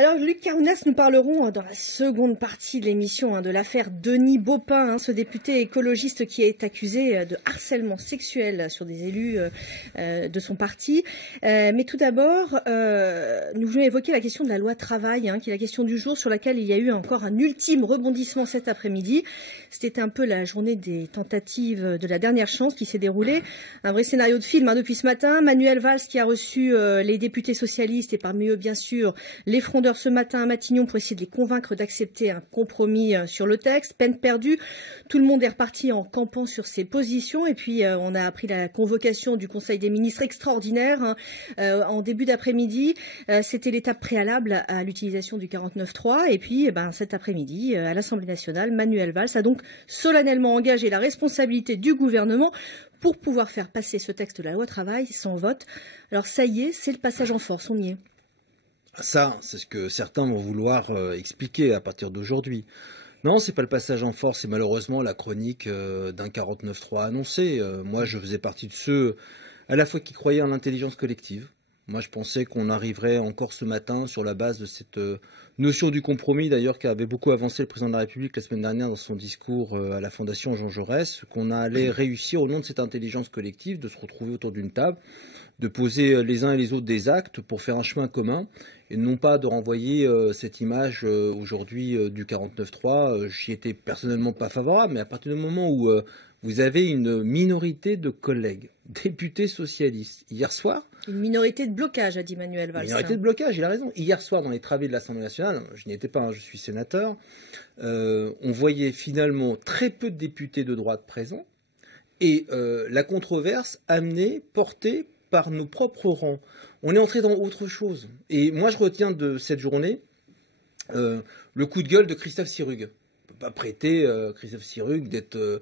Alors, Luc Carounas, nous parlerons dans la seconde partie de l'émission de l'affaire Denis Baupin, ce député écologiste qui est accusé de harcèlement sexuel sur des élus de son parti. Mais tout d'abord, nous voulons évoquer la question de la loi travail, qui est la question du jour sur laquelle il y a eu encore un ultime rebondissement cet après-midi. C'était un peu la journée des tentatives de la dernière chance qui s'est déroulée. Un vrai scénario de film depuis ce matin. Manuel Valls qui a reçu les députés socialistes et parmi eux, bien sûr, les frondeurs ce matin à Matignon pour essayer de les convaincre d'accepter un compromis sur le texte. Peine perdue. Tout le monde est reparti en campant sur ses positions. Et puis, on a appris la convocation du Conseil des ministres extraordinaire en début d'après-midi. C'était l'étape préalable à l'utilisation du 49.3. Et puis, cet après-midi, à l'Assemblée nationale, Manuel Valls a donc solennellement engagé la responsabilité du gouvernement pour pouvoir faire passer ce texte de la loi travail sans vote. Alors ça y est, c'est le passage en force, on y est. Ça, c'est ce que certains vont vouloir expliquer à partir d'aujourd'hui. Non, c'est pas le passage en force, c'est malheureusement la chronique d'un 49.3 annoncé. Moi, je faisais partie de ceux à la fois qui croyaient en l'intelligence collective. Moi, je pensais qu'on arriverait encore ce matin sur la base de cette notion du compromis, d'ailleurs, qu'avait beaucoup avancé le président de la République la semaine dernière dans son discours à la Fondation Jean Jaurès, qu'on allait réussir au nom de cette intelligence collective de se retrouver autour d'une table, de poser les uns et les autres des actes pour faire un chemin commun, et non pas de renvoyer cette image aujourd'hui du 49.3. J'y étais personnellement pas favorable, mais à partir du moment où vous avez une minorité de collègues, députés socialistes, hier soir... Une minorité de blocage, a dit Manuel Valls. Une minorité de blocage, il a raison. Hier soir, dans les travées de l'Assemblée nationale, je n'y étais pas, je suis sénateur, on voyait finalement très peu de députés de droite présents, et la controverse amenée, portée par nos propres rangs. On est entré dans autre chose. Et moi, je retiens de cette journée le coup de gueule de Christophe Sirugue. On ne peut pas prêter Christophe Sirugue d'être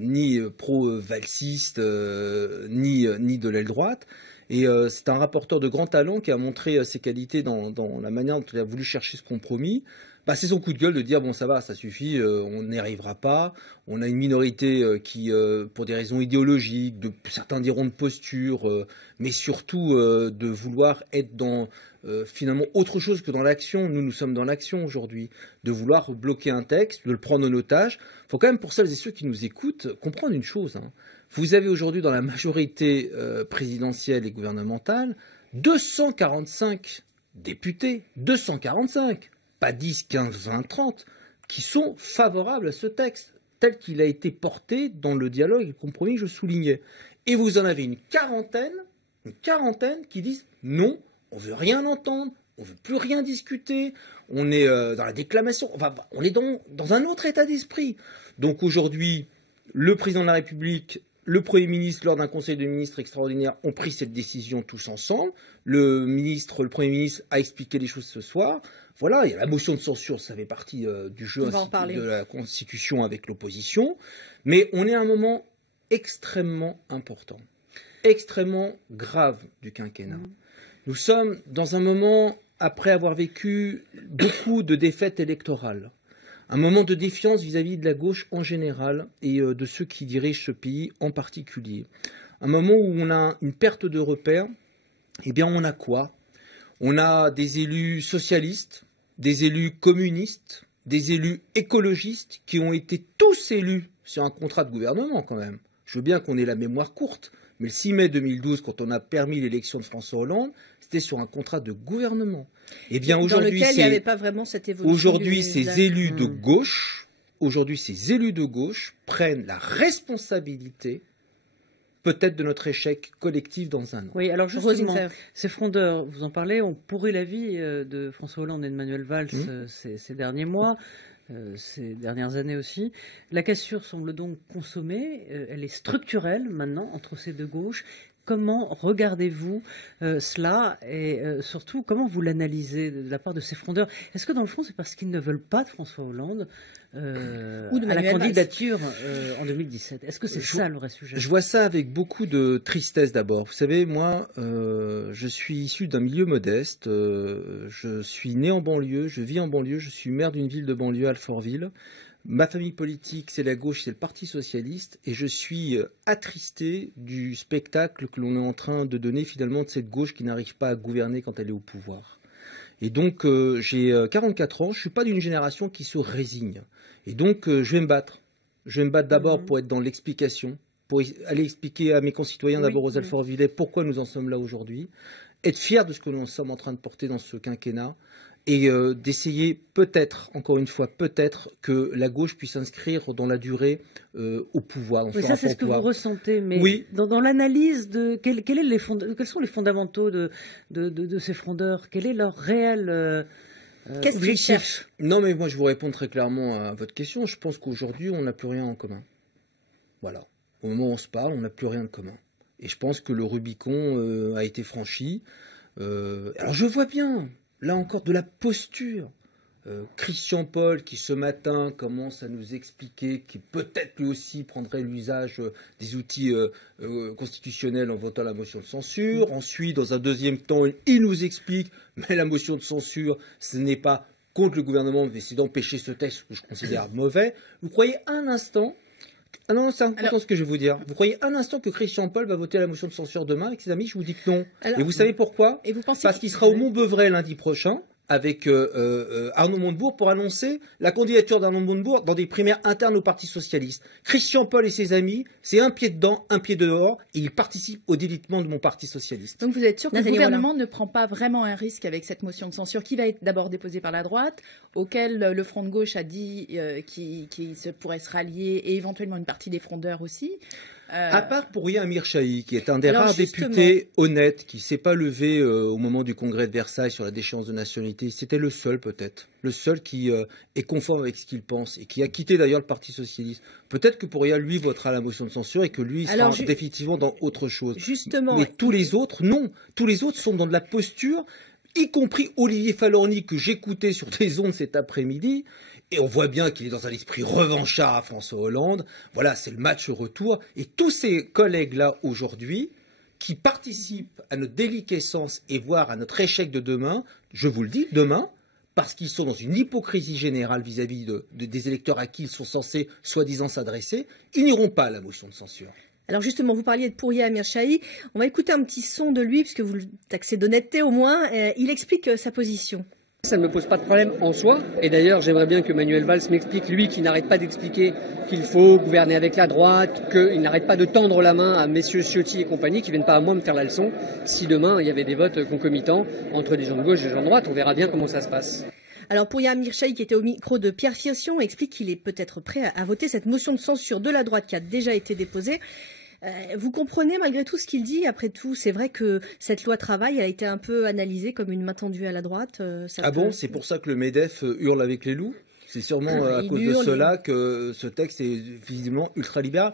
ni pro-valsiste, ni de l'aile droite. Et c'est un rapporteur de grand talent qui a montré ses qualités dans la manière dont il a voulu chercher ce compromis. C'est son coup de gueule de dire bon ça va, ça suffit, on n'y arrivera pas. On a une minorité qui, pour des raisons idéologiques, certains diront de posture, mais surtout de vouloir être dans finalement autre chose que dans l'action. Nous sommes dans l'action aujourd'hui, de vouloir bloquer un texte, de le prendre en otage. Il faut quand même pour celles et ceux qui nous écoutent comprendre une chose. Vous avez aujourd'hui dans la majorité présidentielle et gouvernementale 245 députés, 245. Pas 10, 15, 20, 30, qui sont favorables à ce texte, tel qu'il a été porté dans le dialogue et le compromis que je soulignais. Et vous en avez une quarantaine qui disent non, on ne veut rien entendre, on ne veut plus rien discuter, on est dans la déclamation, enfin, on est dans un autre état d'esprit. Donc aujourd'hui, le président de la République, le Premier ministre, lors d'un conseil de ministres extraordinaire, ont pris cette décision tous ensemble. Le Premier ministre a expliqué les choses ce soir. Voilà, il y a la motion de censure, ça fait partie du jeu de la Constitution avec l'opposition. Mais on est à un moment extrêmement important, extrêmement grave du quinquennat. Nous sommes dans un moment, après avoir vécu beaucoup de défaites électorales, un moment de défiance vis-à-vis de la gauche en général et de ceux qui dirigent ce pays en particulier. Un moment où on a une perte de repères. Eh bien, on a quoi? On a des élus socialistes, des élus communistes, des élus écologistes qui ont été tous élus sur un contrat de gouvernement quand même. Je veux bien qu'on ait la mémoire courte, mais le 6 mai 2012, quand on a permis l'élection de François Hollande, c'était sur un contrat de gouvernement. Eh bien, aujourd'hui, il n'y avait pas vraiment cette évolution. Aujourd'hui, ces élus de gauche, prennent la responsabilité peut-être de notre échec collectif dans un an. Oui, alors justement, ces frondeurs, vous en parlez, ont pourri la vie de François Hollande et de Manuel Valls ces derniers mois, ces dernières années aussi. La cassure semble donc consommée, elle est structurelle maintenant entre ces deux gauches. Comment regardez-vous cela et surtout, comment vous l'analysez de la part de ces frondeurs? Est-ce que dans le fond, c'est parce qu'ils ne veulent pas de François Hollande ou de à la candidature en 2017? Est-ce que c'est ça le vrai sujet? Je vois ça avec beaucoup de tristesse d'abord. Vous savez, moi, je suis issu d'un milieu modeste. Je suis né en banlieue, je vis en banlieue, je suis maire d'une ville de banlieue, Alfortville. Ma famille politique, c'est la gauche, c'est le Parti socialiste, et je suis attristé du spectacle que l'on est en train de donner finalement de cette gauche qui n'arrive pas à gouverner quand elle est au pouvoir. Et donc, j'ai 44 ans, je ne suis pas d'une génération qui se résigne. Et donc, je vais me battre. Je vais me battre d'abord pour être dans l'explication, pour aller expliquer à mes concitoyens, d'abord aux Alfortvillais, pourquoi nous en sommes là aujourd'hui, être fier de ce que nous sommes en train de porter dans ce quinquennat, et d'essayer peut-être, encore une fois, peut-être que la gauche puisse s'inscrire dans la durée au pouvoir. Oui, ça c'est ce que vous ressentez, mais dans l'analyse de quels sont les fondamentaux de ces frondeurs, quel est leur réel qu'est-ce qu'ils cherchent? Non, mais moi je vous réponds très clairement à votre question. Je pense qu'aujourd'hui on n'a plus rien en commun. Voilà. Au moment où on se parle, on n'a plus rien de commun. Et je pense que le Rubicon a été franchi. Alors je vois bien, là encore, de la posture. Christian Paul qui ce matin commence à nous expliquer qu'il peut-être lui aussi prendrait l'usage des outils constitutionnels en votant la motion de censure. Ensuite, dans un deuxième temps, il nous explique mais la motion de censure, ce n'est pas contre le gouvernement, mais c'est d'empêcher ce texte que je considère mauvais. Vous croyez un instant... Ah non, c'est important ce que je vais vous dire. Vous croyez un instant que Christian Paul va voter la motion de censure demain avec ses amis? Je vous dis que non. Alors, et vous savez pourquoi? Parce qu'il sera au Montbeuvray lundi prochain avec Arnaud Montebourg pour annoncer la candidature d'Arnaud Montebourg dans des primaires internes au Parti Socialiste. Christian Paul et ses amis, c'est un pied dedans, un pied dehors, et ils participent au délitement de mon Parti Socialiste. Donc vous êtes sûr que le gouvernement ne prend pas vraiment un risque avec cette motion de censure qui va être d'abord déposée par la droite, auquel le Front de gauche a dit qu'il pourrait se rallier, et éventuellement une partie des frondeurs aussi. À part Pouria Amirchaï, qui est un des rares députés honnêtes, qui ne s'est pas levé au moment du congrès de Versailles sur la déchéance de nationalité, c'était le seul peut-être, le seul qui est conforme avec ce qu'il pense et qui a quitté d'ailleurs le Parti Socialiste. Peut-être que Pouria, lui, votera la motion de censure et que lui, il sera définitivement dans autre chose. Justement. Mais tous les autres, non. Tous les autres sont dans de la posture, y compris Olivier Falorni, que j'écoutais sur des ondes cet après-midi. Et on voit bien qu'il est dans un esprit revanchard à François Hollande. Voilà, c'est le match retour. Et tous ces collègues-là, aujourd'hui, qui participent à notre déliquescence et voire à notre échec de demain, je vous le dis, demain, parce qu'ils sont dans une hypocrisie générale vis-à-vis des électeurs à qui ils sont censés, soi-disant, s'adresser, ils n'iront pas à la motion de censure. Alors justement, vous parliez de Pouria Amirchaï. On va écouter un petit son de lui, puisque vous le taxez d'honnêteté au moins. Il explique sa position. Ça ne me pose pas de problème en soi. Et d'ailleurs, j'aimerais bien que Manuel Valls m'explique, lui qui n'arrête pas d'expliquer qu'il faut gouverner avec la droite, qu'il n'arrête pas de tendre la main à messieurs Ciotti et compagnie, qui viennent pas à moi me faire la leçon. Si demain, il y avait des votes concomitants entre des gens de gauche et des gens de droite, on verra bien comment ça se passe. Alors Pouria Amirchaï, qui était au micro de Pierre Fiossion, explique qu'il est peut-être prêt à voter cette motion de censure de la droite qui a déjà été déposée. Vous comprenez malgré tout ce qu'il dit? Après tout, c'est vrai que cette loi travail, elle a été un peu analysée comme une main tendue à la droite. Bon, c'est pour ça que le MEDEF hurle avec les loups? C'est sûrement à cause de cela que ce texte est visiblement ultra-libéral.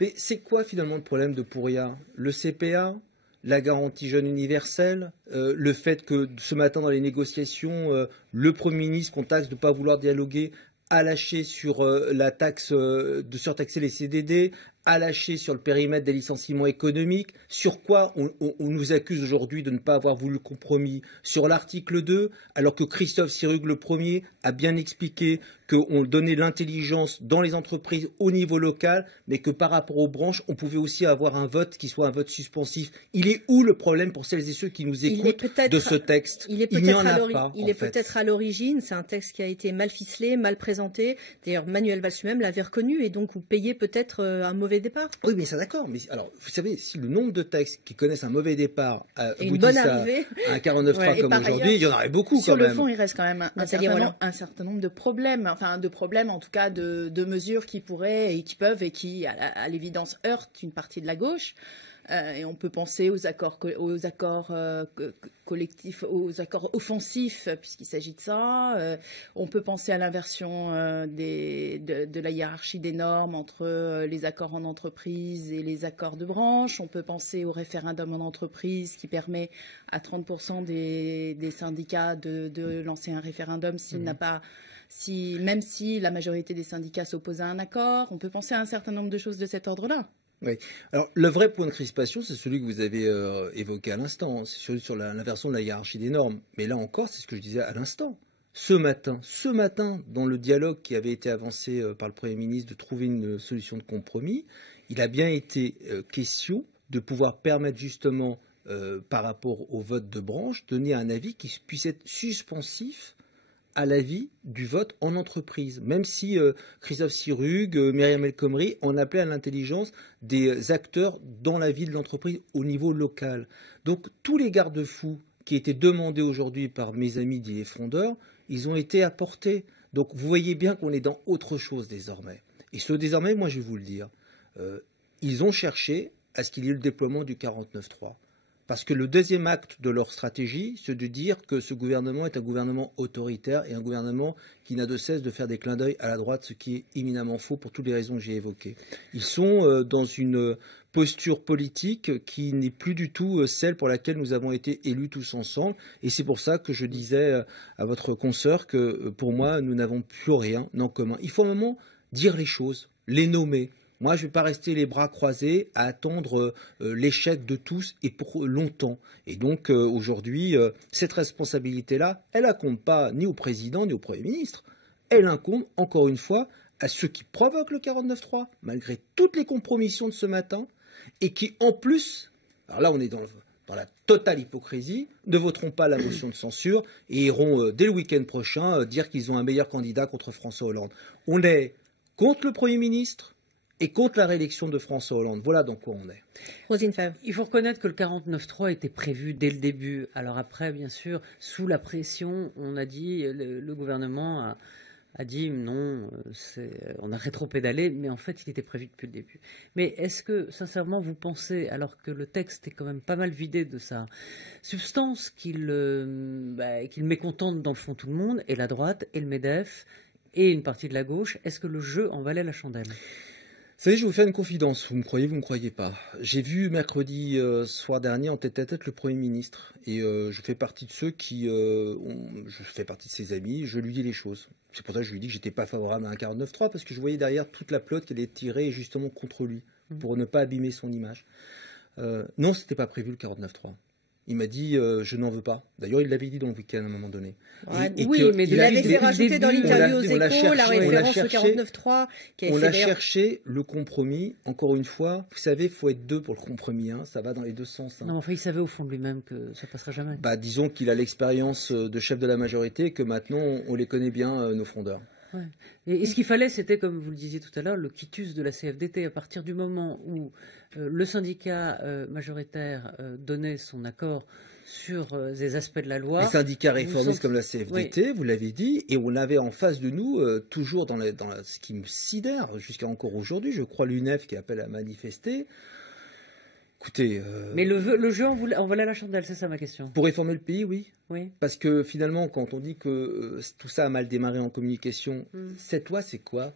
Mais c'est quoi finalement le problème de Pouria? Le CPA? La garantie jeune universelle, le fait que ce matin dans les négociations, le Premier ministre, qu'on taxe de ne pas vouloir dialoguer, a lâché sur la taxe de surtaxer les CDD, a lâché sur le périmètre des licenciements économiques. Sur quoi on nous accuse aujourd'hui de ne pas avoir voulu le compromis? Sur l'article 2, alors que Christophe Sirugue, le premier, a bien expliqué qu'on donnait l'intelligence dans les entreprises au niveau local, mais que par rapport aux branches, on pouvait aussi avoir un vote qui soit un vote suspensif. Il est où le problème pour celles et ceux qui nous écoutent de ce texte? Il n'y en a pas. Il est peut-être à l'origine. C'est un texte qui a été mal ficelé, mal présenté. D'ailleurs, Manuel Valls lui-même l'avait reconnu, et donc vous payez peut-être un mauvais départ. Oui, mais ça d'accord. Mais alors, vous savez, si le nombre de textes qui connaissent un mauvais départ aboutissent à un 49.3 comme aujourd'hui, il y en aurait beaucoup sur quand même. Sur le fond, il reste quand même un certain nombre de problèmes, en tout cas de mesures qui pourraient et qui peuvent et qui, à l'évidence, heurtent une partie de la gauche. Et on peut penser aux accords collectifs, aux accords offensifs, puisqu'il s'agit de ça. On peut penser à l'inversion de la hiérarchie des normes entre les accords en entreprise et les accords de branche. On peut penser au référendum en entreprise qui permet à 30% des syndicats de lancer un référendum s'il n'a pas... même si la majorité des syndicats s'opposent à un accord. On peut penser à un certain nombre de choses de cet ordre-là. Oui. Alors, le vrai point de crispation, c'est celui que vous avez évoqué à l'instant. C'est celui sur l'inversion de la hiérarchie des normes. Mais là encore, c'est ce que je disais à l'instant. Ce matin, dans le dialogue qui avait été avancé par le Premier ministre de trouver une solution de compromis, il a bien été question de pouvoir permettre justement par rapport au vote de branche, donner un avis qui puisse être suspensif à l'avis du vote en entreprise, même si Christophe Sirugue, Myriam El Khomri en appelaient à l'intelligence des acteurs dans la vie de l'entreprise au niveau local. Donc tous les garde-fous qui étaient demandés aujourd'hui par mes amis dits les frondeurs, ils ont été apportés. Donc vous voyez bien qu'on est dans autre chose désormais. Et ce désormais, moi je vais vous le dire, ils ont cherché à ce qu'il y ait le déploiement du 49.3. Parce que le deuxième acte de leur stratégie, c'est de dire que ce gouvernement est un gouvernement autoritaire et un gouvernement qui n'a de cesse de faire des clins d'œil à la droite, ce qui est éminemment faux pour toutes les raisons que j'ai évoquées. Ils sont dans une posture politique qui n'est plus du tout celle pour laquelle nous avons été élus tous ensemble. Et c'est pour ça que je disais à votre consoeur que pour moi, nous n'avons plus rien en commun. Il faut un moment dire les choses, les nommer. Moi, je ne vais pas rester les bras croisés à attendre l'échec de tous et pour longtemps. Et donc, aujourd'hui, cette responsabilité-là, elle incombe pas ni au président ni au Premier ministre. Elle incombe, encore une fois, à ceux qui provoquent le 49.3, malgré toutes les compromissions de ce matin, et qui, en plus, alors là, on est dans la totale hypocrisie, ne voteront pas la motion de censure et iront, dès le week-end prochain, dire qu'ils ont un meilleur candidat contre François Hollande. On est contre le Premier ministre et contre la réélection de François Hollande. Voilà dans quoi on est. Roselyne Fabre. Il faut reconnaître que le 49.3 était prévu dès le début. Alors après, bien sûr, sous la pression, on a dit, le gouvernement a dit non, on a rétropédalé, mais en fait, il était prévu depuis le début. Mais est-ce que, sincèrement, vous pensez, alors que le texte est quand même pas mal vidé de sa substance, qu'il mécontente dans le fond tout le monde, et la droite, et le MEDEF, et une partie de la gauche, est-ce que le jeu en valait la chandelle ? Vous savez, je vais vous faire une confidence. Vous me croyez, vous ne me croyez pas. J'ai vu mercredi soir dernier en tête-à-tête le Premier ministre. Et je fais partie de ceux qui... je fais partie de ses amis. Je lui dis les choses. C'est pour ça que je lui dis que je n'étais pas favorable à un 49.3 parce que je voyais derrière toute la pelote qu'elle est tirée justement contre lui pour ne pas abîmer son image. Non, ce n'était pas prévu le 49.3. Il m'a dit je n'en veux pas. D'ailleurs, il l'avait dit dans le week-end à un moment donné. Ouais, mais il avait fait rajouter dans l'interview aux Échos la référence au 49.3. On a cherché le compromis. Encore une fois, vous savez, il faut être deux pour le compromis. Hein. Ça va dans les deux sens. Hein. Non, enfin, il savait au fond de lui-même que ça ne passera jamais. Bah, disons qu'il a l'expérience de chef de la majorité et que maintenant, on les connaît bien, nos frondeurs. Ouais. Et ce qu'il fallait, c'était, comme vous le disiez tout à l'heure, le quitus de la CFDT. À partir du moment où le syndicat majoritaire donnait son accord sur des aspects de la loi... Les syndicats réformistes comme la CFDT, oui. Vous l'avez dit, et on avait en face de nous, toujours ce qui me sidère, jusqu'à encore aujourd'hui, je crois l'UNEF qui appelle à manifester. Écoutez... Mais le jeu en valait la chandelle, c'est ça ma question. Pour réformer le pays, oui. Oui. Parce que finalement, quand on dit que tout ça a mal démarré en communication, cette loi, c'est quoi?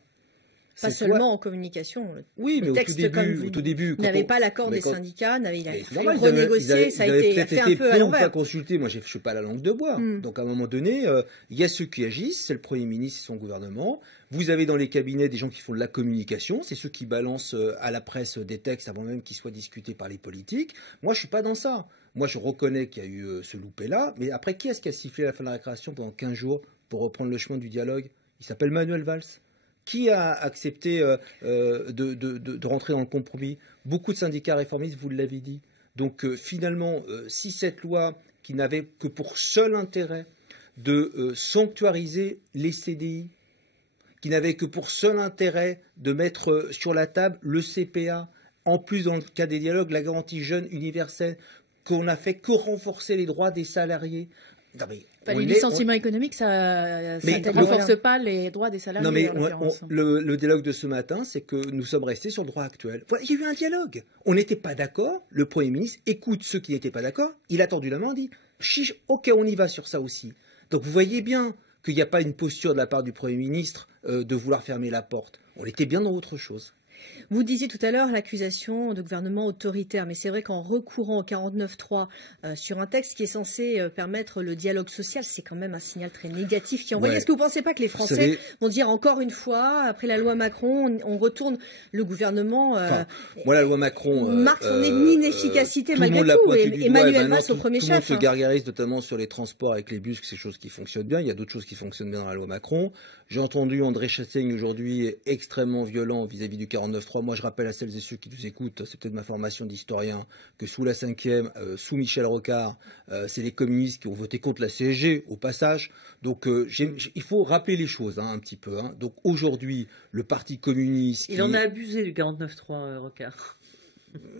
Pas seulement en communication. Oui, mais au tout début, n'avait pas l'accord des syndicats, il a fallu renégocier, ça a été fait un peu à l'envers. Pas consulté. Moi, je suis pas la langue de bois. Donc, à un moment donné, il y a ceux qui agissent, c'est le Premier ministre et son gouvernement. Vous avez dans les cabinets des gens qui font de la communication, c'est ceux qui balancent à la presse des textes avant même qu'ils soient discutés par les politiques. Moi, je suis pas dans ça. Moi, je reconnais qu'il y a eu ce loupé-là, mais après, qui est-ce qui a sifflé à la fin de la récréation pendant 15 jours pour reprendre le chemin du dialogue? Il s'appelle Manuel Valls. Qui a accepté de rentrer dans le compromis? Beaucoup de syndicats réformistes, vous l'avez dit. Donc finalement, si cette loi, qui n'avait que pour seul intérêt de sanctuariser les CDI, qui n'avait que pour seul intérêt de mettre sur la table le CPA, en plus dans le cas des dialogues, la garantie jeune universelle, qu'on n'a fait que renforcer les droits des salariés. Non, mais les licenciements économiques, ça ne renforce pas les droits des salariés. Non, mais le dialogue de ce matin, c'est que nous sommes restés sur le droit actuel. Voilà, il y a eu un dialogue. On n'était pas d'accord. Le Premier ministre écoute ceux qui n'étaient pas d'accord. Il a tendu la main, dit chiche, ok, on y va sur ça aussi. Donc vous voyez bien qu'il n'y a pas une posture de la part du Premier ministre de vouloir fermer la porte. On était bien dans autre chose. Vous disiez tout à l'heure l'accusation de gouvernement autoritaire, mais c'est vrai qu'en recourant au 49.3 sur un texte qui est censé permettre le dialogue social, c'est quand même un signal très négatif qui envoie. Est-ce que vous ne pensez pas que les Français vont dire encore une fois, après la loi Macron, on retourne le gouvernement moi, la loi Macron marque son inefficacité malgré tout, et Emmanuel Valls au premier chef. Tout le monde se gargarise notamment sur les transports avec les bus, que c'est des choses qui fonctionnent bien. Il y a d'autres choses qui fonctionnent bien dans la loi Macron. J'ai entendu André Chassaigne aujourd'hui extrêmement violent vis-à-vis du 49.3. 49.3. Moi, je rappelle à celles et ceux qui nous écoutent, c'est peut-être ma formation d'historien, que sous la 5e, sous Michel Rocard, c'est les communistes qui ont voté contre la CSG, au passage. Donc, il faut rappeler les choses un petit peu. Donc, aujourd'hui, le Parti communiste... Il en a abusé du 49.3, Rocard.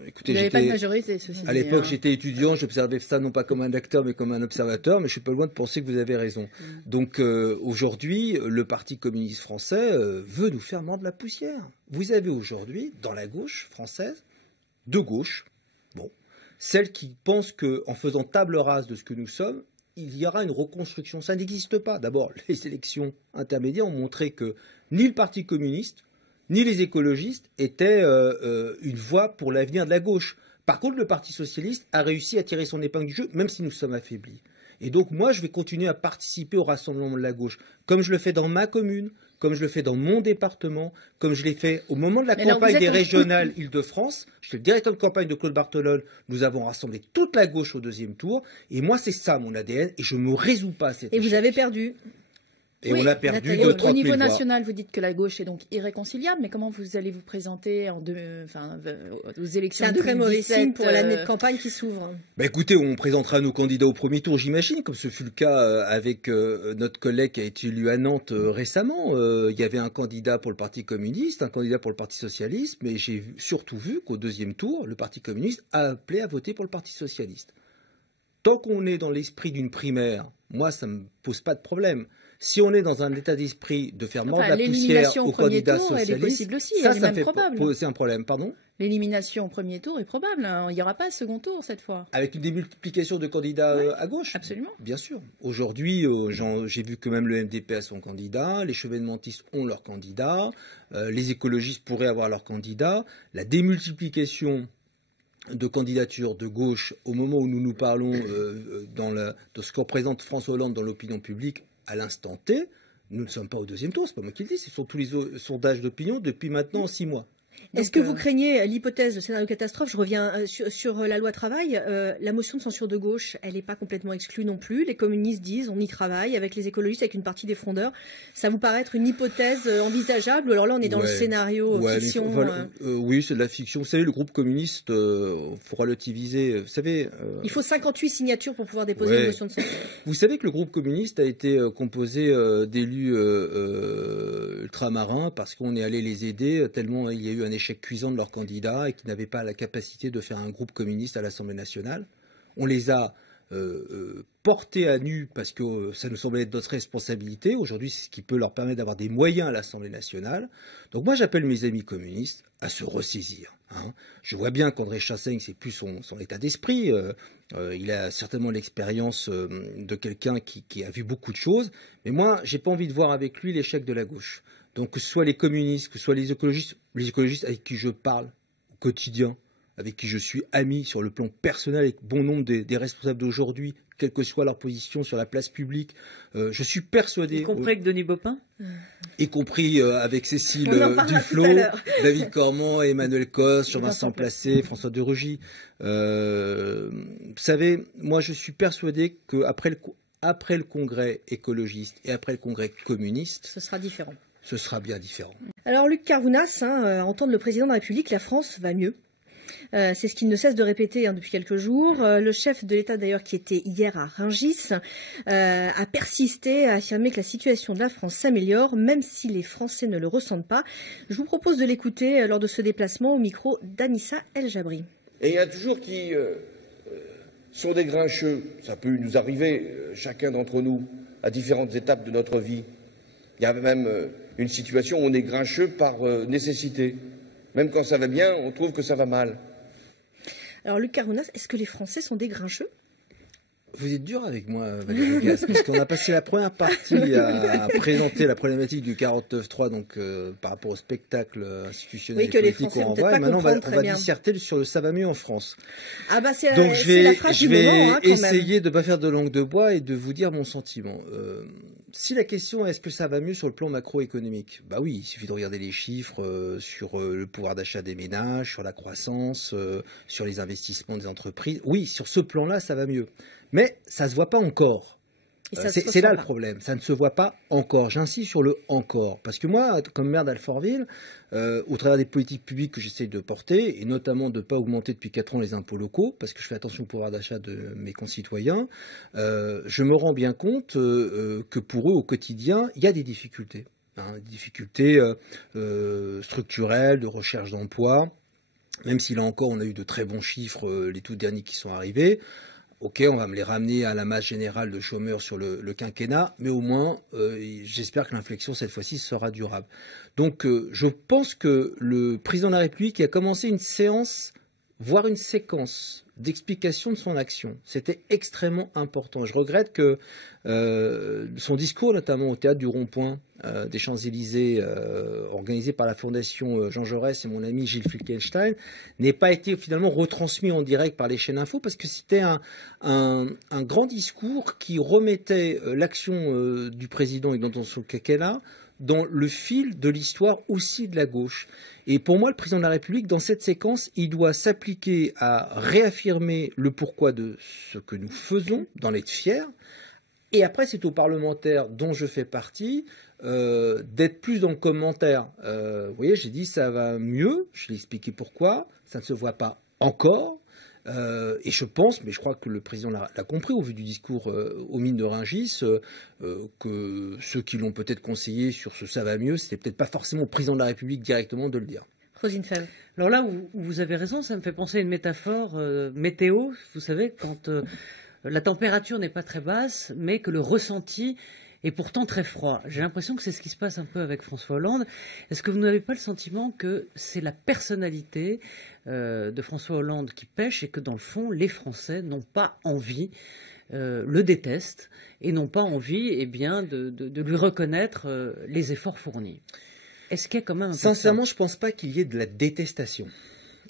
Écoutez, il n'y avait pas de majorité, ceci dit, à l'époque, j'étais étudiant, j'observais ça non pas comme un acteur, mais comme un observateur, mais je suis pas loin de penser que vous avez raison. Donc aujourd'hui, le Parti communiste français veut nous faire mordre la poussière. Vous avez aujourd'hui, dans la gauche française, deux gauches, celle qui pense qu'en faisant table rase de ce que nous sommes, il y aura une reconstruction. Ça n'existe pas. D'abord, les élections intermédiaires ont montré que ni le Parti communiste, ni les écologistes étaient une voie pour l'avenir de la gauche. Par contre, le Parti socialiste a réussi à tirer son épingle du jeu, même si nous sommes affaiblis. Et donc, moi, je vais continuer à participer au rassemblement de la gauche, comme je le fais dans ma commune, comme je le fais dans mon département, comme je l'ai fait au moment de la campagne des régionales Île-de-France. J'étais le directeur de campagne de Claude Barthelone. Nous avons rassemblé toute la gauche au deuxième tour. Et moi, c'est ça mon ADN, et je ne me résous pas à cette échec. Et vous avez perdu. Et oui, on a perdu de 30 000 voix. Au niveau national, vous dites que la gauche est donc irréconciliable, mais comment vous allez vous présenter aux élections de 2017? C'est un très mauvais signe pour l'année de campagne qui s'ouvre. Écoutez, on présentera nos candidats au premier tour, j'imagine, comme ce fut le cas avec notre collègue qui a été élu à Nantes récemment. Il y avait un candidat pour le Parti communiste, un candidat pour le Parti socialiste, mais j'ai surtout vu qu'au deuxième tour, le Parti communiste a appelé à voter pour le Parti socialiste. Tant qu'on est dans l'esprit d'une primaire, moi, ça ne me pose pas de problème. Si on est dans un état d'esprit de faire mordre la poussière aux candidats socialistes, elle est possible aussi, ça elle est même fait probable. poser un problème. Pardon ? L'élimination au premier tour est probable. Il n'y aura pas un second tour cette fois. Avec une démultiplication de candidats à gauche ? Absolument. Bien sûr. Aujourd'hui, j'ai vu que même le MDP a son candidat, les chevènementistes ont leur candidat, les écologistes pourraient avoir leur candidat. La démultiplication de candidatures de gauche au moment où nous nous parlons de ce que représente François Hollande dans l'opinion publique, à l'instant T, nous ne sommes pas au deuxième tour, c'est pas moi qui le dis, ce sont tous les sondages d'opinion depuis maintenant 6 mois. Est-ce que vous craignez l'hypothèse de scénario catastrophe? Je reviens sur la loi travail. La motion de censure de gauche, elle n'est pas complètement exclue non plus. Les communistes disent on y travaille avec les écologistes, avec une partie des frondeurs. Ça vous paraît être une hypothèse envisageable? Alors là, on est dans le scénario fiction. Oui, c'est de la fiction. Vous savez, le groupe communiste, il faut relativiser. Vous savez, il faut 58 signatures pour pouvoir déposer une motion de censure. Vous savez que le groupe communiste a été composé d'élus ultramarins parce qu'on est allé les aider tellement il y a eu un échec cuisant de leurs candidats et qui n'avaient pas la capacité de faire un groupe communiste à l'Assemblée nationale. On les a portés à nu parce que ça nous semblait être notre responsabilité. Aujourd'hui, c'est ce qui peut leur permettre d'avoir des moyens à l'Assemblée nationale. Donc moi, j'appelle mes amis communistes à se ressaisir. Je vois bien qu'André Chassaigne, c'est plus son état d'esprit. Il a certainement l'expérience de quelqu'un qui a vu beaucoup de choses. Mais moi, j'ai pas envie de voir avec lui l'échec de la gauche. Donc que ce soit les communistes, que ce soit les écologistes avec qui je parle au quotidien, avec qui je suis ami sur le plan personnel avec bon nombre des responsables d'aujourd'hui, quelle que soit leur position sur la place publique, je suis persuadé... Y compris avec Denis Baupin ? Y compris avec Cécile Duflot, David Cormand, Emmanuel Cos, Jean-Vincent Placé, François de Rugy. Vous savez, moi je suis persuadé qu'après le congrès écologiste et après le congrès communiste... Ce sera différent. Ce sera bien différent. Alors Luc Carvounas, entendre le président de la République, la France va mieux. C'est ce qu'il ne cesse de répéter depuis quelques jours. Le chef de l'État d'ailleurs qui était hier à Rungis a persisté à affirmer que la situation de la France s'améliore, même si les Français ne le ressentent pas. Je vous propose de l'écouter lors de ce déplacement au micro d'Anissa El Jabri. Et il y en a toujours qui sont des grincheux. Ça peut nous arriver, chacun d'entre nous, à différentes étapes de notre vie. Il y a même une situation où on est grincheux par nécessité. Même quand ça va bien, on trouve que ça va mal. Alors Luc Carvounas, est-ce que les Français sont des grincheux? Vous êtes dur avec moi, Valérie Gas, parce qu'on a passé la première partie à présenter la problématique du 49.3, donc par rapport au spectacle institutionnel et politique qu'on renvoie. Et maintenant, on va disserter sur le « ça va mieux en France ». Ah bah c'est la phrase du moment, je vais essayer de ne pas faire de langue de bois et de vous dire mon sentiment. Si la question est est-ce que ça va mieux sur le plan macroéconomique, bah oui, il suffit de regarder les chiffres sur le pouvoir d'achat des ménages, sur la croissance, sur les investissements des entreprises. Oui, sur ce plan-là, ça va mieux. Mais ça ne se voit pas encore. C'est là le problème, ça ne se voit pas encore. J'insiste sur le encore, parce que moi, comme maire d'Alfortville, au travers des politiques publiques que j'essaie de porter, et notamment de ne pas augmenter depuis 4 ans les impôts locaux, parce que je fais attention au pouvoir d'achat de mes concitoyens, je me rends bien compte que pour eux, au quotidien, il y a des difficultés. Des difficultés structurelles, de recherche d'emploi, même si là encore, on a eu de très bons chiffres, les tout derniers qui sont arrivés. Ok, on va me les ramener à la masse générale de chômeurs sur le quinquennat, mais au moins, j'espère que l'inflexion, cette fois-ci, sera durable. Donc, je pense que le président de la République a commencé une séance, voire une séquence d'explication de son action. C'était extrêmement important. Je regrette que son discours, notamment au théâtre du Rond-Point des Champs-Élysées, organisé par la Fondation Jean Jaurès et mon ami Gilles Filkenstein, n'ait pas été finalement retransmis en direct par les chaînes info, parce que c'était un grand discours qui remettait l'action du président et dans son quinquennat dans le fil de l'histoire aussi de la gauche. Et pour moi, le président de la République, dans cette séquence, il doit s'appliquer à réaffirmer le pourquoi de ce que nous faisons, d'en être fiers. Et après, c'est aux parlementaires dont je fais partie d'être plus dans le commentaire. Vous voyez, j'ai dit ça va mieux, je l'ai expliqué pourquoi, ça ne se voit pas encore. Et je pense, mais je crois que le président l'a compris au vu du discours aux mines de Rungis, que ceux qui l'ont peut-être conseillé sur ce ça va mieux, c'était peut-être pas forcément au président de la République directement de le dire. Rosine Fabre. Alors là où vous avez raison, ça me fait penser à une métaphore météo. Vous savez, quand la température n'est pas très basse, mais que le ressenti est pourtant très froid. J'ai l'impression que c'est ce qui se passe un peu avec François Hollande. Est-ce que vous n'avez pas le sentiment que c'est la personnalité de François Hollande qui pêche et que dans le fond, les Français n'ont pas envie, le détestent et n'ont pas envie de lui reconnaître les efforts fournis? Est-ce qu'il y a quand même un peu Sincèrement, je ne pense pas qu'il y ait de la détestation.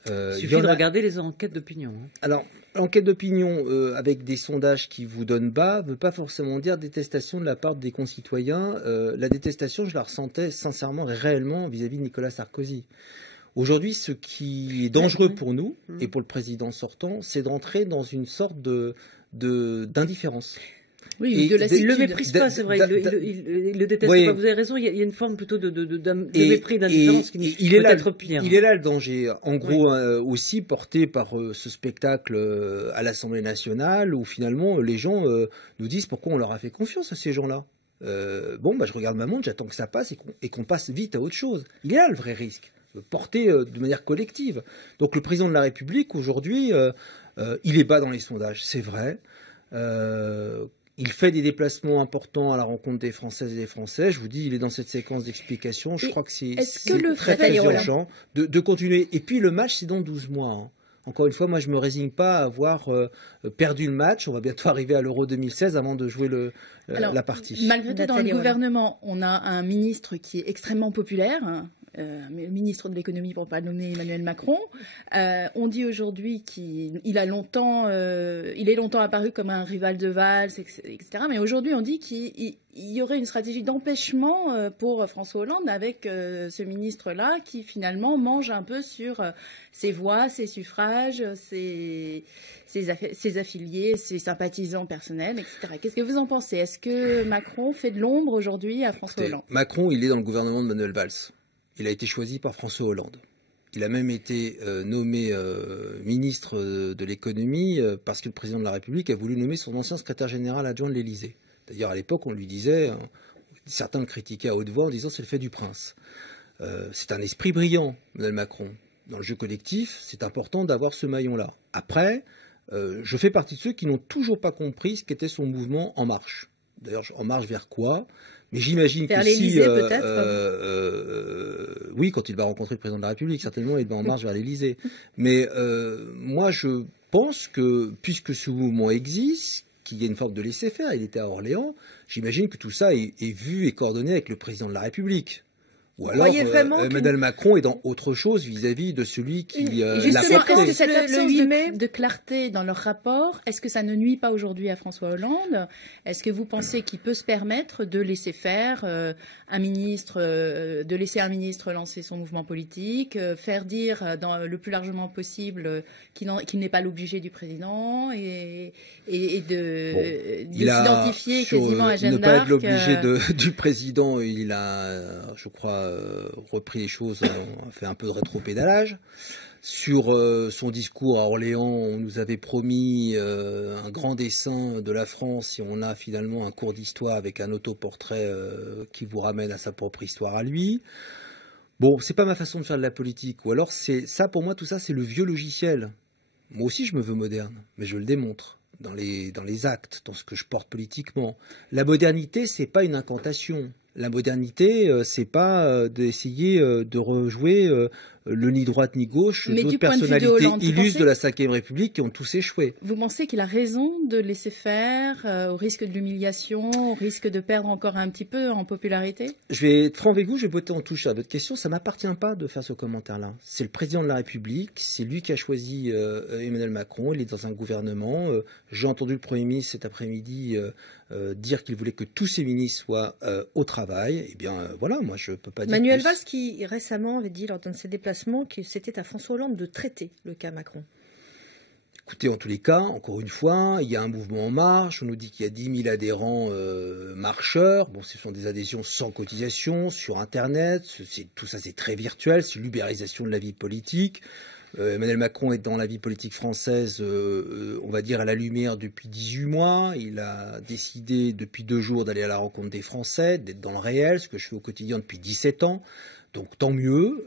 Il suffit de regarder les enquêtes d'opinion. Hein. Alors, l'enquête d'opinion avec des sondages qui vous donnent bas ne veut pas forcément dire détestation de la part des concitoyens. La détestation, je la ressentais sincèrement et réellement vis-à-vis de Nicolas Sarkozy. Aujourd'hui, ce qui est dangereux pour nous et pour le président sortant, c'est d'entrer dans une sorte d'indifférence. Oui, il ne le méprise pas, c'est vrai, il le déteste pas. Vous avez raison, il y a une forme plutôt de mépris, d'indifférence qui peut être pire. Il est là le danger, en gros aussi porté par ce spectacle à l'Assemblée nationale, où finalement les gens nous disent pourquoi on leur a fait confiance à ces gens-là. Je regarde ma montre, j'attends que ça passe et qu'on passe vite à autre chose. Il est là le vrai risque, porté de manière collective. Donc le président de la République, aujourd'hui, il est bas dans les sondages, c'est vrai. Il fait des déplacements importants à la rencontre des Françaises et des Français. Je vous dis, il est dans cette séquence d'explication. Je crois que c'est très urgent de continuer. Et puis le match, c'est dans 12 mois. Hein. Encore une fois, moi, je ne me résigne pas à avoir perdu le match. On va bientôt arriver à l'Euro 2016 avant de jouer la partie. Malgré tout, dans le gouvernement, on a un ministre qui est extrêmement populaire. Ministre de l'économie pour ne pas nommer Emmanuel Macron. On dit aujourd'hui qu'il est longtemps apparu comme un rival de Valls, etc. Mais aujourd'hui, on dit qu'il y aurait une stratégie d'empêchement pour François Hollande avec ce ministre-là qui finalement mange un peu sur ses voix, ses suffrages, ses affiliés, ses sympathisants personnels, etc. Qu'est-ce que vous en pensez? Est-ce que Macron fait de l'ombre aujourd'hui à François Hollande? Macron, il est dans le gouvernement de Manuel Valls. Il a été choisi par François Hollande. Il a même été nommé ministre de l'économie parce que le président de la République a voulu nommer son ancien secrétaire général adjoint de l'Élysée. D'ailleurs, à l'époque, on lui disait, certains le critiquaient à haute voix en disant c'est le fait du prince. C'est un esprit brillant, Emmanuel Macron. Dans le jeu collectif, c'est important d'avoir ce maillon-là. Après, je fais partie de ceux qui n'ont toujours pas compris ce qu'était son mouvement En Marche. D'ailleurs, En Marche vers quoi? Mais j'imagine que si, oui, quand il va rencontrer le président de la République, certainement, il va en marche vers l'Élysée. Mais moi, je pense que, puisque ce mouvement existe, qu'il y a une forme de laisser-faire, il était à Orléans, j'imagine que tout ça est vu et coordonné avec le président de la République. Ou alors, Emmanuel Macron est dans autre chose vis-à-vis de celui qui l'a Justement, est-ce que cette Le absence 8 mai de clarté dans leur rapport, est-ce que ça ne nuit pas aujourd'hui à François Hollande? Est-ce que vous pensez qu'il peut se permettre de laisser faire de laisser un ministre lancer son mouvement politique, faire dire le plus largement possible qu'il n'est pas l'obligé du président et de s'identifier quasiment à Jeanne d'Arc? Ne pas être l'obligé du président, il a, je crois, repris les choses, a fait un peu de rétropédalage. Sur son discours à Orléans, on nous avait promis un grand dessin de la France et on a finalement un cours d'histoire avec un autoportrait qui vous ramène à sa propre histoire à lui. Bon, c'est pas ma façon de faire de la politique. Ou alors, c'est ça, pour moi, tout ça, c'est le vieux logiciel. Moi aussi, je me veux moderne, mais je le démontre dans les actes, dans ce que je porte politiquement. La modernité, c'est pas une incantation. La modernité, c'est pas d'essayer de rejouer le ni droite ni gauche d'autres personnalités illustres de la Ve République qui ont tous échoué. Vous pensez qu'il a raison de laisser faire au risque de l'humiliation, au risque de perdre encore un petit peu en popularité? Je vais être franc avec vous, je vais botter en touche à votre question. Ça ne m'appartient pas de faire ce commentaire-là. C'est le président de la République, c'est lui qui a choisi Emmanuel Macron, il est dans un gouvernement. J'ai entendu le Premier ministre cet après-midi dire qu'il voulait que tous ses ministres soient au travail. Eh bien, voilà, moi, je ne peux pas dire Manuel plus. Valls, qui récemment avait dit lors d'un de ses déplacements que c'était à François Hollande de traiter le cas Macron. Écoutez, en tous les cas, encore une fois, il y a un mouvement en marche. On nous dit qu'il y a 10 000 adhérents marcheurs. Bon, ce sont des adhésions sans cotisation, sur Internet. Tout ça, c'est très virtuel. C'est l'ubérisation de la vie politique. Emmanuel Macron est dans la vie politique française, on va dire, à la lumière depuis 18 mois. Il a décidé depuis 2 jours d'aller à la rencontre des Français, d'être dans le réel, ce que je fais au quotidien depuis 17 ans. Donc tant mieux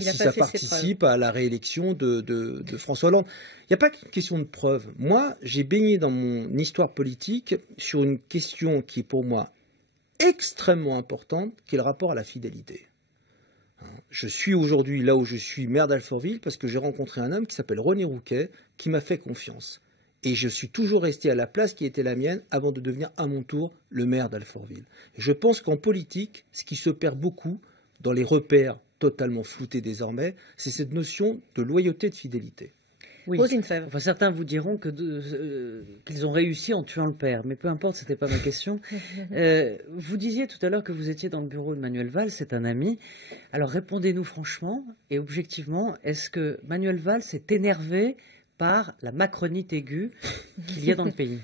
si ça participe à la réélection de François Hollande. Il n'y a pas qu'une question de preuve. Moi, j'ai baigné dans mon histoire politique sur une question qui est pour moi extrêmement importante, qui est le rapport à la fidélité. Je suis aujourd'hui là où je suis, maire d'Alfortville, parce que j'ai rencontré un homme qui s'appelle René Rouquet, qui m'a fait confiance. Et je suis toujours resté à la place qui était la mienne avant de devenir à mon tour le maire d'Alfortville. Je pense qu'en politique, ce qui se perd beaucoup, dans les repères totalement floutés désormais, c'est cette notion de loyauté et de fidélité. Oui. Enfin, certains vous diront qu'ils ont réussi en tuant le père, mais peu importe, ce n'était pas ma question. Vous disiez tout à l'heure que vous étiez dans le bureau de Manuel Valls, c'est un ami. Alors répondez-nous franchement et objectivement, est-ce que Manuel Valls est énervé par la macronite aiguë qu'il y a dans le pays?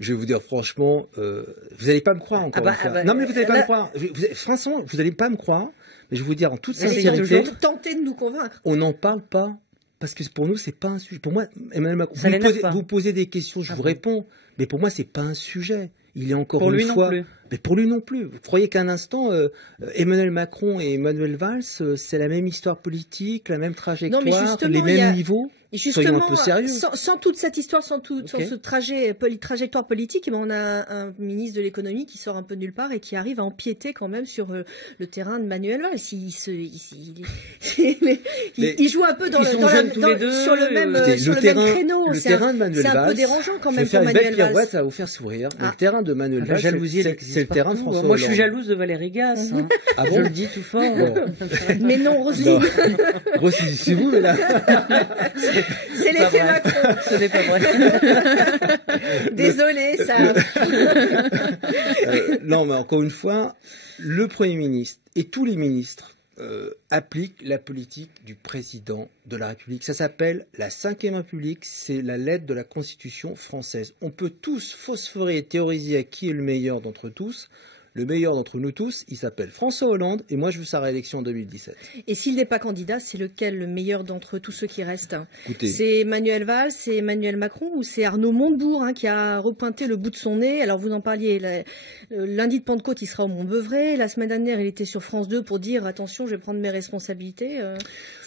Je vais vous dire franchement, vous n'allez pas me croire encore une fois. Non, mais vous n'allez pas me croire. Franchement, vous n'allez pas me croire, mais je vais vous dire en toute sincérité. Tentez de nous convaincre. On n'en parle pas, parce que pour nous, c'est pas un sujet. Pour moi, Emmanuel Macron, vous posez des questions, je vous réponds, mais pour moi, c'est pas un sujet. Il est encore pour une lui fois. Non plus. Mais pour lui non plus. Vous croyez qu'un instant, Emmanuel Macron et Emmanuel Valls, c'est la même histoire politique, la même trajectoire, les mêmes niveaux? Et justement, soyons un peu sérieux. Sans toute cette histoire, sans ce trajectoire politique, on a un ministre de l'économie qui sort un peu de nulle part et qui arrive à empiéter quand même sur le terrain de Manuel Valls. Il joue un peu sur le même créneau. Le terrain de Manuel Valls, c'est un peu dérangeant quand même pour Manuel Valls. Je vais faire une belle pirouette, ça va vous faire sourire. Le terrain de Manuel Valls, c'est le terrain de François Hollande. Moi, je suis jalouse de Valérie Gasse. Hein. Ah bon? Je le dis tout fort. Mais non, Roselyne. Roselyne, c'est vous, mais là. C'est l'effet Macron. Ce n'est pas vrai. Désolé, ça. Non, mais encore une fois, le Premier ministre et tous les ministres appliquent la politique du président de la République. Ça s'appelle la Ve République, c'est la lettre de la Constitution française. On peut tous phosphorer et théoriser à qui est le meilleur d'entre tous. Le meilleur d'entre nous tous, il s'appelle François Hollande et moi je veux sa réélection en 2017. Et s'il n'est pas candidat, c'est lequel le meilleur d'entre tous ceux qui restent? Écoutez, c'est Manuel Valls, c'est Emmanuel Macron ou c'est Arnaud Montebourg qui a repointé le bout de son nez? Alors vous en parliez, lundi de Pentecôte, il sera au Mont-Beuvray. La semaine dernière, il était sur France 2 pour dire attention, je vais prendre mes responsabilités.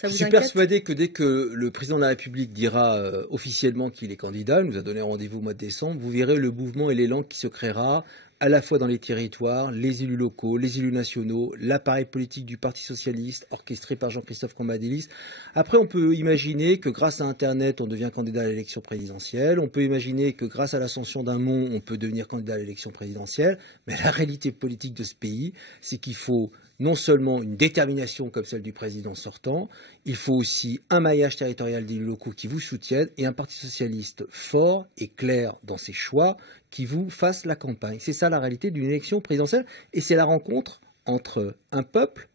Ça vous je suis inquiète? persuadé que dès que le président de la République dira officiellement qu'il est candidat, il nous a donné rendez-vous au mois de décembre, vous verrez le mouvement et l'élan qui se créera à la fois dans les territoires, les élus locaux, les élus nationaux, l'appareil politique du Parti socialiste, orchestré par Jean-Christophe Cambadélis. Après, on peut imaginer que grâce à Internet, on devient candidat à l'élection présidentielle. On peut imaginer que grâce à l'ascension d'un nom, on peut devenir candidat à l'élection présidentielle. Mais la réalité politique de ce pays, c'est qu'il faut non seulement une détermination comme celle du président sortant, il faut aussi un maillage territorial d'élus locaux qui vous soutiennent et un parti socialiste fort et clair dans ses choix qui vous fasse la campagne. C'est ça la réalité d'une élection présidentielle et c'est la rencontre entre un peuple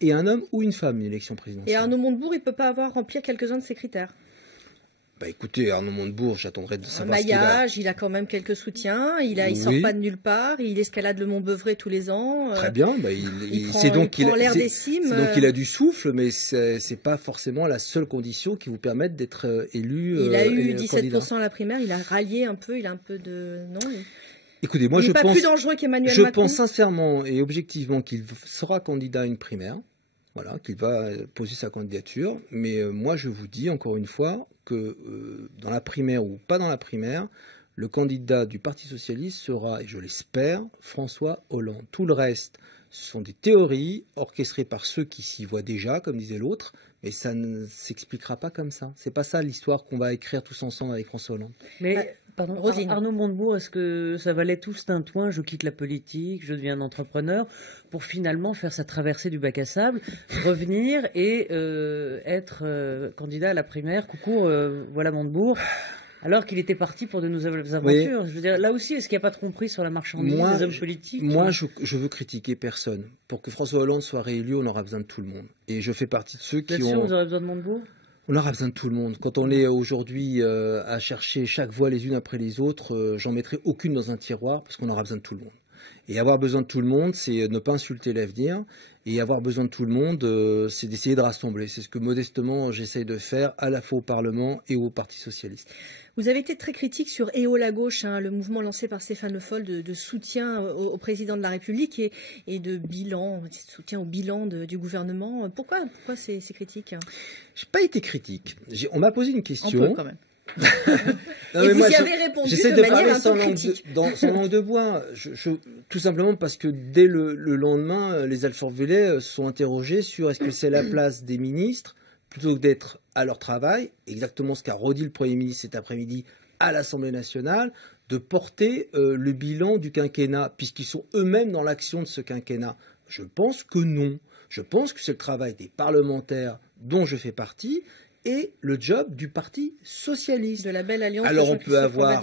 et un homme ou une femme, une élection présidentielle. Et Arnaud Montebourg, il ne peut pas remplir quelques-uns de ces critères. Bah écoutez, Arnaud Montebourg, j'attendrai de savoir ce qu'il va... maillage, il a quand même quelques soutiens, il sort pas de nulle part, il escalade le Mont Beuvray tous les ans. Très bien, bah il prend l'air des cimes. Donc il a du souffle, mais c'est pas forcément la seule condition qui vous permette d'être élu. Il a eu 17% à la primaire, il a rallié un peu, il a un peu de... Non, écoutez, moi je pense... pas plus dangereux qu'Emmanuel Macron. Je pense sincèrement et objectivement qu'il sera candidat à une primaire. Voilà, qu'il va poser sa candidature. Mais moi, je vous dis encore une fois que dans la primaire ou pas dans la primaire, le candidat du Parti socialiste sera, et je l'espère, François Hollande. Tout le reste, ce sont des théories orchestrées par ceux qui s'y voient déjà, comme disait l'autre, mais ça ne s'expliquera pas comme ça. C'est pas ça l'histoire qu'on va écrire tous ensemble avec François Hollande. Mais pardon, Arnaud Montebourg, est-ce que ça valait tout ce tintouin, je quitte la politique, je deviens un entrepreneur, pour finalement faire sa traversée du bac à sable, revenir et être candidat à la primaire, coucou, voilà Montebourg, alors qu'il était parti pour de nouvelles aventures. Je veux dire, là aussi, est-ce qu'il n'y a pas de compris sur la marchandise des hommes politiques? Moi, je veux critiquer personne. Pour que François Hollande soit réélu, on aura besoin de tout le monde. Et je fais partie de ceux qui ont... Bien sûr, vous aurez besoin de Montebourg? On aura besoin de tout le monde. Quand on est aujourd'hui à chercher chaque voie les unes après les autres, j'en mettrai aucune dans un tiroir parce qu'on aura besoin de tout le monde. Et avoir besoin de tout le monde, c'est ne pas insulter l'avenir. Et avoir besoin de tout le monde, c'est d'essayer de rassembler. C'est ce que modestement j'essaye de faire à la fois au Parlement et au Parti socialiste. Vous avez été très critique sur EO la gauche, le mouvement lancé par Stéphane Le Foll de soutien au président de la République et de bilan, de soutien au bilan du gouvernement. Pourquoi ces critiques? J'ai pas été critique. On m'a posé une question. On peut quand même. Non, et vous y avez répondu de manière un peu critique. Sans langue de bois, tout simplement parce que dès le lendemain, les Alfortvillais se sont interrogés sur est-ce que c'est la place des ministres, plutôt que d'être à leur travail, exactement ce qu'a redit le Premier ministre cet après-midi à l'Assemblée nationale, de porter le bilan du quinquennat, puisqu'ils sont eux-mêmes dans l'action de ce quinquennat. Je pense que non. Je pense que c'est le travail des parlementaires dont je fais partie, et le job du Parti socialiste. De la belle alliance. Alors on peut avoir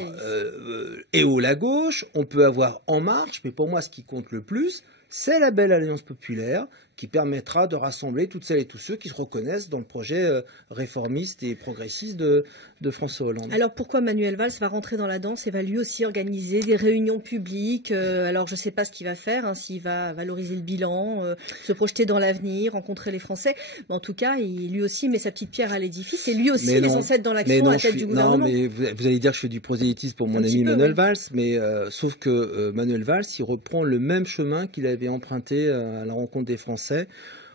EO la gauche, on peut avoir En Marche, mais pour moi ce qui compte le plus, c'est la belle alliance populaire qui permettra de rassembler toutes celles et tous ceux qui se reconnaissent dans le projet réformiste et progressiste de François Hollande. Alors pourquoi Manuel Valls va rentrer dans la danse et va lui aussi organiser des réunions publiques? Alors je ne sais pas ce qu'il va faire, s'il va valoriser le bilan, se projeter dans l'avenir, rencontrer les Français. Mais en tout cas, il lui aussi met sa petite pierre à l'édifice et lui aussi est censé être dans l'action à la tête du gouvernement. Non, mais vous allez dire que je fais du prosélytisme pour mon ami Manuel Valls, mais sauf que Manuel Valls, il reprend le même chemin qu'il avait emprunté à la rencontre des Français.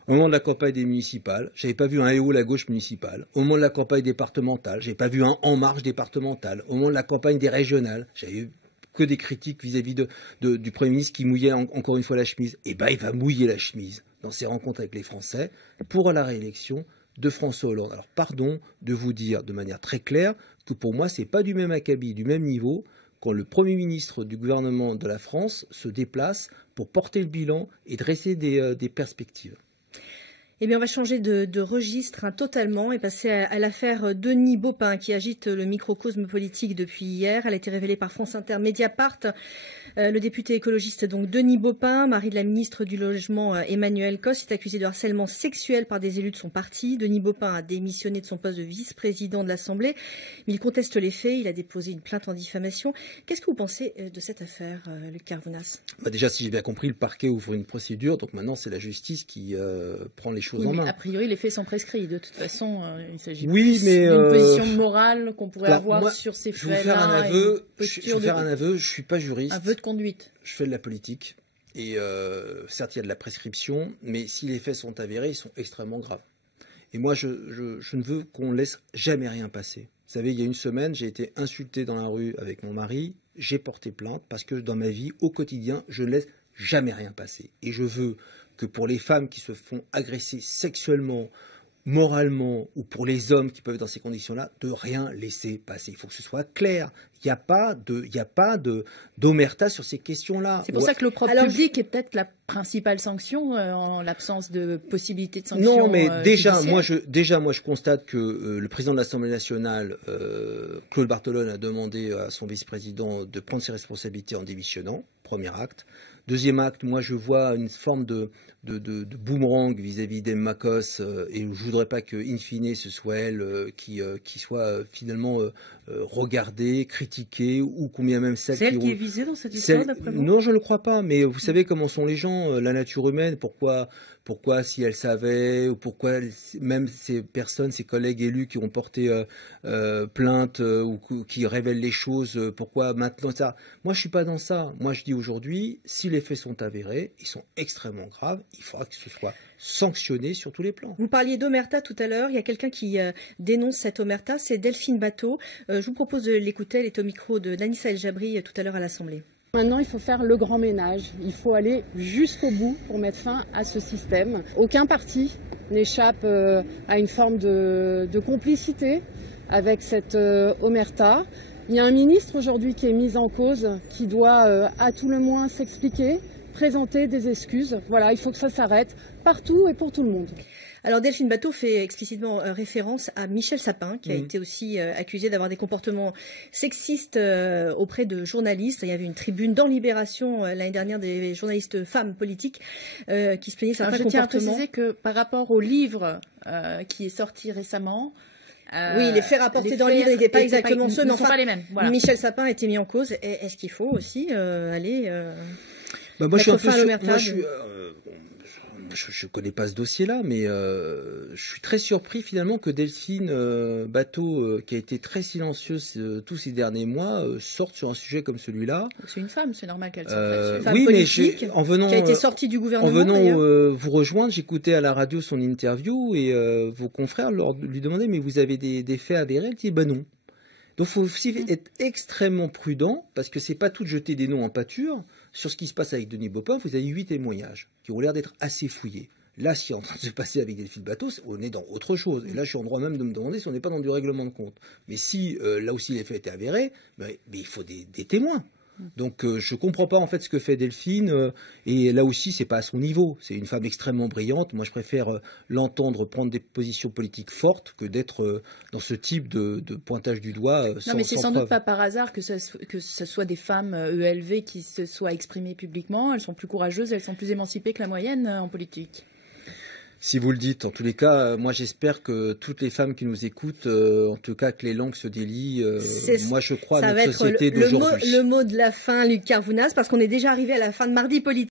Au moment de la campagne des municipales, j'avais pas vu un EO la gauche municipale. Au moment de la campagne départementale, j'avais pas vu un En Marche départemental. Au moment de la campagne des régionales, j'avais eu que des critiques vis-à-vis du Premier ministre qui mouillait encore une fois la chemise. Et ben, il va mouiller la chemise dans ses rencontres avec les Français pour la réélection de François Hollande. Alors, pardon de vous dire de manière très claire que pour moi, c'est pas du même acabit, du même niveau quand le Premier ministre du gouvernement de la France se déplace pour porter le bilan et dresser des perspectives. Eh bien, on va changer de registre totalement et passer à l'affaire Denis Baupin qui agite le microcosme politique depuis hier. Elle a été révélée par France Inter Mediapart. Le député écologiste donc Denis Baupin, mari de la ministre du Logement Emmanuelle Cos, est accusé de harcèlement sexuel par des élus de son parti. Denis Baupin a démissionné de son poste de vice-président de l'Assemblée, mais il conteste les faits. Il a déposé une plainte en diffamation. Qu'est-ce que vous pensez de cette affaire, Luc Carvounas? Déjà, si j'ai bien compris, le parquet ouvre une procédure, donc maintenant c'est la justice qui prend les choses en main. A priori, les faits sont prescrits. De toute façon, il s'agit d'une position morale qu'on pourrait avoir sur ces faits-là. Je vais faire un aveu, je suis pas juriste. Un aveu de conduite. Je fais de la politique et certes il y a de la prescription, mais si les faits sont avérés, ils sont extrêmement graves. Et moi je ne veux qu'on laisse jamais rien passer. Vous savez, il y a une semaine, j'ai été insulté dans la rue avec mon mari, j'ai porté plainte parce que dans ma vie, au quotidien, je ne laisse jamais rien passer. Et je veux que pour les femmes qui se font agresser sexuellement moralement, ou pour les hommes qui peuvent être dans ces conditions-là, de rien laisser passer. Il faut que ce soit clair. Il n'y a pas d'omerta sur ces questions-là. C'est pour ça que l'opprobre public est peut-être la principale sanction en l'absence de possibilité de sanction. Non, mais déjà, judiciaire. moi, je constate que le président de l'Assemblée nationale, Claude Barthelone, a demandé à son vice-président de prendre ses responsabilités en démissionnant. Premier acte. Deuxième acte, moi, je vois une forme de boomerang vis-à-vis d'Emma Kos, et je ne voudrais pas que, in fine, ce soit elle qui soit finalement regardée, critiquée, ou combien même celle C'est elle qui est visée dans cette histoire, d'après vous ? Non, je ne le crois pas, mais vous savez comment sont les gens, la nature humaine, pourquoi si elle savait, ou pourquoi même ces personnes, ces collègues élus qui ont porté plainte ou qui révèlent les choses, pourquoi maintenant ça. Moi, je suis pas dans ça. Moi, je dis aujourd'hui, si les faits sont avérés, ils sont extrêmement graves, il faudra que ce soit sanctionné sur tous les plans. Vous parliez d'omerta tout à l'heure. Il y a quelqu'un qui dénonce cette omerta, c'est Delphine Batho. Je vous propose de l'écouter. Elle est au micro de Nannissa El Jabri tout à l'heure à l'Assemblée. Maintenant, il faut faire le grand ménage. Il faut aller jusqu'au bout pour mettre fin à ce système. Aucun parti n'échappe à une forme de complicité avec cette omerta. Il y a un ministre aujourd'hui qui est mis en cause, qui doit à tout le moins s'expliquer, présenter des excuses. Voilà, il faut que ça s'arrête partout et pour tout le monde. Alors Delphine Batho fait explicitement référence à Michel Sapin, qui a été aussi accusé d'avoir des comportements sexistes auprès de journalistes. Il y avait une tribune dans Libération l'année dernière des journalistes femmes politiques qui se plaignaient certains comportements. Je tiens à préciser que par rapport au livre qui est sorti récemment, oui, les faits rapportés dans le livre n'étaient pas exactement ceux, mais enfin, les mêmes. Voilà. Michel Sapin a été mis en cause. Est-ce qu'il faut aussi aller moi, je suis un peu fin à l'omerta je connais pas ce dossier-là, mais je suis très surpris finalement que Delphine Batho, qui a été très silencieuse tous ces derniers mois, sorte sur un sujet comme celui-là. C'est une femme, c'est normal qu'elle une femme oui, politique mais en venant, qui a été sortie du gouvernement. En venant vous rejoindre, j'écoutais à la radio son interview et vos confrères lui demandaient mais vous avez des faits avérés? Elle dit ben non. Donc il faut aussi être extrêmement prudent parce que c'est pas tout de jeter des noms en pâture. Sur ce qui se passe avec Denis Baupin, vous avez 8 témoignages qui ont l'air d'être assez fouillés. Là, ce qui est en train de se passer avec Delphine Batho, on est dans autre chose. Et là, je suis en droit même de me demander si on n'est pas dans du règlement de compte. Mais si, là aussi, les faits étaient avérés, mais il faut des témoins. Donc, je ne comprends pas en fait ce que fait Delphine. Et là aussi, c'est pas à son niveau. C'est une femme extrêmement brillante. Moi, je préfère l'entendre prendre des positions politiques fortes que d'être dans ce type de pointage du doigt. Non, mais c'est sans doute pas par hasard que ce soit des femmes ELV qui se soient exprimées publiquement. Elles sont plus courageuses, elles sont plus émancipées que la moyenne en politique. Si vous le dites, en tous les cas, moi j'espère que toutes les femmes qui nous écoutent, en tout cas que les langues se délient. Moi je crois à notre société d'aujourd'hui. Le mot de la fin, Luc Carvounas, parce qu'on est déjà arrivé à la fin de Mardi Politique.